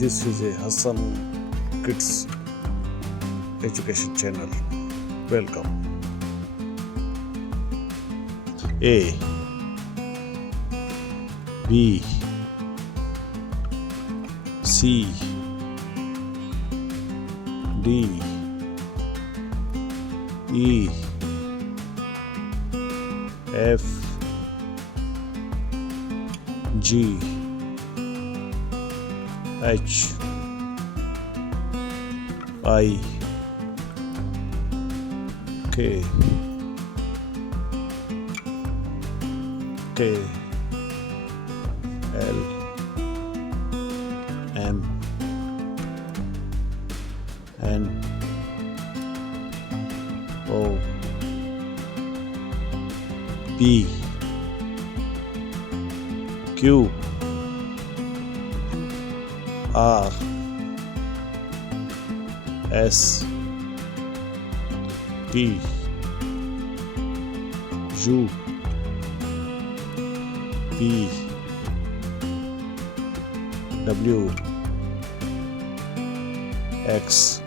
This is a Hussan Kids Education channel. Welcome. A B C D E F G H I K K L M N O P Q R S T U P W X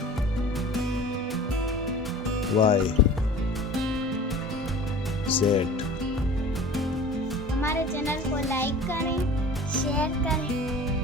Y Z। हमारे channel को like करें, share करें